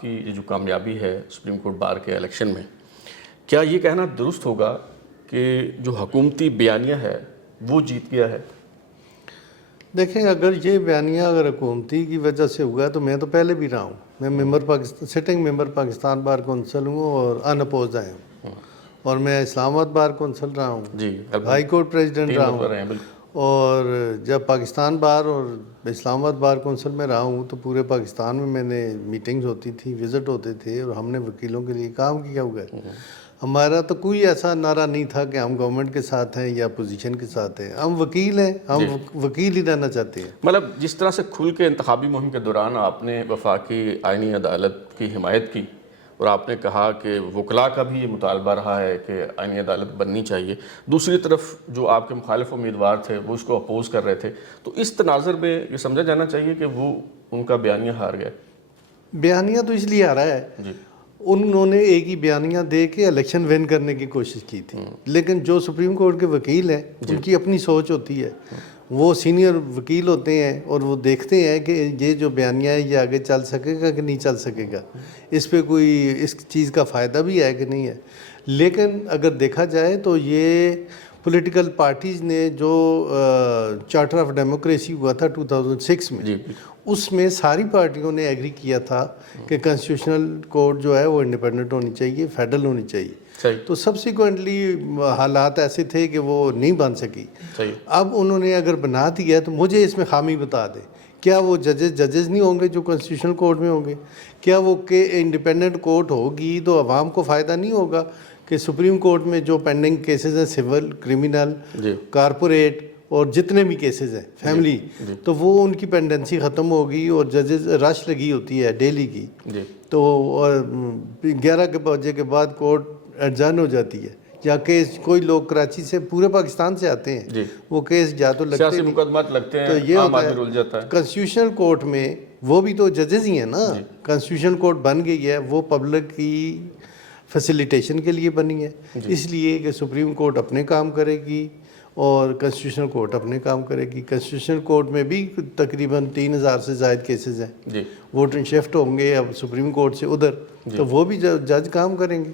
آپ کی جو کامیابی ہے سپریم کورٹ بار کے الیکشن میں، کیا یہ کہنا درست ہوگا کہ جو حکومتی بیانیہ ہے وہ جیت گیا ہے؟ دیکھیں، اگر یہ بیانیہ اگر حکومتی کی وجہ سے ہوا ہے تو میں تو پہلے بھی رہا ہوں. میں ممبر پاکستان، سٹنگ ممبر پاکستان بار کونسل ہوں اور ان اپوزڈ آیا ہوں. اور میں اسلام آباد بار کونسل رہا ہوں، جی، ہائی کورٹ پریزیڈنٹ رہا ہوں. اور جب پاکستان بار اور اسلام آباد بار کونسل میں رہا ہوں تو پورے پاکستان میں میں نے میٹنگز ہوتی تھی، وزٹ ہوتے تھے، اور ہم نے وکیلوں کے لیے کام کیا ہوا ہے. ہمارا تو کوئی ایسا نعرہ نہیں تھا کہ ہم گورنمنٹ کے ساتھ ہیں یا اپوزیشن کے ساتھ ہیں. ہم وکیل ہیں، ہم وکیل ہی رہنا چاہتے ہیں. مطلب جس طرح سے کھل کے انتخابی مہم کے دوران آپ نے وفاقی آئینی عدالت کی حمایت کی اور آپ نے کہا کہ وکلاء کا بھی یہ مطالبہ رہا ہے کہ آئینی عدالت بننی چاہیے، دوسری طرف جو آپ کے مخالف امیدوار تھے وہ اس کو اپوز کر رہے تھے، تو اس تناظر میں یہ سمجھا جانا چاہیے کہ وہ ان کا بیانیہ ہار گیا. بیانیہ تو اس لیے آ رہا ہے، انہوں نے ایک ہی بیانیہ دے کے الیکشن ون کرنے کی کوشش کی تھی. لیکن جو سپریم کورٹ کے وکیل ہیں ان کی اپنی سوچ ہوتی ہے، وہ سینئر وکیل ہوتے ہیں اور وہ دیکھتے ہیں کہ یہ جو بیانیہ ہے یہ آگے چل سکے گا کہ نہیں چل سکے گا، اس پہ کوئی اس چیز کا فائدہ بھی ہے کہ نہیں ہے. لیکن اگر دیکھا جائے تو یہ پولیٹیکل پارٹیز نے جو چارٹر آف ڈیموکریسی ہوا تھا 2006 میں، اس میں ساری پارٹیوں نے ایگری کیا تھا کہ کنسٹیٹیوشنل کورٹ جو ہے وہ انڈیپینڈنٹ ہونی چاہیے، فیڈرل ہونی چاہیے. تو سبسیکوئنٹلی حالات ایسے تھے کہ وہ نہیں بن سکی. اب انہوں نے اگر بنا دیا تو مجھے اس میں خامی بتا دے. کیا وہ ججز نہیں ہوں گے جو کنسٹیٹیوشنل کورٹ میں ہوں گے؟ کیا وہ کہ انڈیپینڈنٹ کورٹ ہوگی تو عوام کو فائدہ نہیں ہوگا کہ سپریم کورٹ میں جو پینڈنگ کیسز ہیں، سول، کرمنل، کارپوریٹ اور جتنے بھی کیسز ہیں فیملی، تو وہ ان کی پینڈنسی ختم ہوگی اور ججز رش لگی ہوتی ہے ڈیلی کی. تو 11 بجے کے بعد کورٹ ایڈجرن ہو جاتی ہے. یا کیس کوئی لوگ کراچی سے پورے پاکستان سے آتے ہیں، وہ کیس یا تو لگتے سیاسی مقدمات لگتے ہیں، تو یہ عام ہوتا آدمی رل جاتا ہے. کنسٹیٹیوشنل کورٹ میں وہ بھی تو ججز ہی ہیں نا. کنسٹیٹیوشنل کورٹ بن گئی ہے، وہ پبلک کی فیسیلیٹیشن کے لیے بنی ہے، اس لیے کہ سپریم کورٹ اپنے کام کرے گی اور کنسٹیٹیوشنل کورٹ اپنے کام کرے گی. کنسٹیٹیوشنل کورٹ میں بھی تقریباً 3000 سے زائد کیسز ہیں. ووٹنگ شفٹ ہوں گے اب سپریم کورٹ سے ادھر، تو وہ بھی جج کام کریں گے.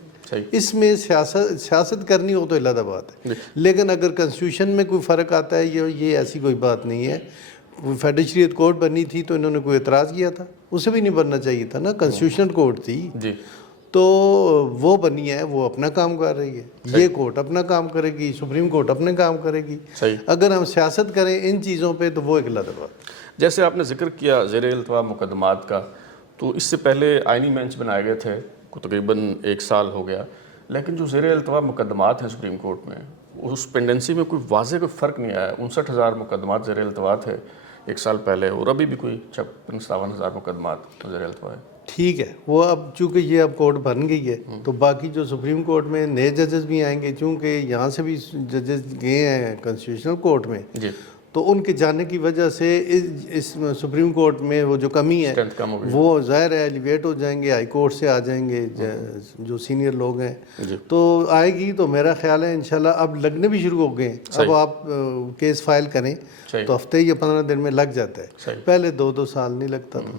اس میں سیاست کرنی ہو تو علیحدہ بات ہے. لیکن اگر کنسٹیٹیوشن میں کوئی فرق آتا ہے، یہ ایسی کوئی بات نہیں ہے. فیڈریشریت کورٹ بنی تھی تو انہوں نے کوئی اعتراض کیا تھا؟ اسے بھی نہیں بننا چاہیے تھا نا. کنسٹیٹیوشنل کورٹ تھی تو وہ بنی ہے، وہ اپنا کام کر رہی ہے. یہ کورٹ اپنا کام کرے گی، سپریم کورٹ اپنے کام کرے گی. اگر ہم سیاست کریں ان چیزوں پہ تو وہ ایک علیحدہ بات. جیسے آپ نے ذکر کیا زیر التوا مقدمات کا، تو اس سے پہلے آئینی بینچ بنائے گئے تھے، تقریباً 1 سال ہو گیا، لیکن جو زیر التوا مقدمات ہیں سپریم کورٹ میں، اس پینڈنسی میں کوئی واضح کوئی فرق نہیں آیا. 59,000 مقدمات زیر التوا تھے 1 سال پہلے، اور ابھی بھی کوئی 56-57,000 مقدمات زیر التوا ہے. ٹھیک ہے، وہ اب چونکہ یہ اب کورٹ بن گئی ہے تو باقی جو سپریم کورٹ میں نئے ججز بھی آئیں گے، چونکہ یہاں سے بھی ججز گئے ہیں کنسٹیٹیوشنل کورٹ میں، تو ان کے جانے کی وجہ سے اس سپریم کورٹ میں وہ جو کمی ہے وہ ظاہر ہے ایلیویٹ ہو جائیں گے، ہائی کورٹ سے آ جائیں گے جو سینئر لوگ ہیں. تو آئے گی تو میرا خیال ہے انشاءاللہ اب لگنے بھی شروع ہو گئے ہیں. اب آپ کیس فائل کریں تو ہفتے یا 15 دن میں لگ جاتا ہے، پہلے 2 سال نہیں لگتا تھا.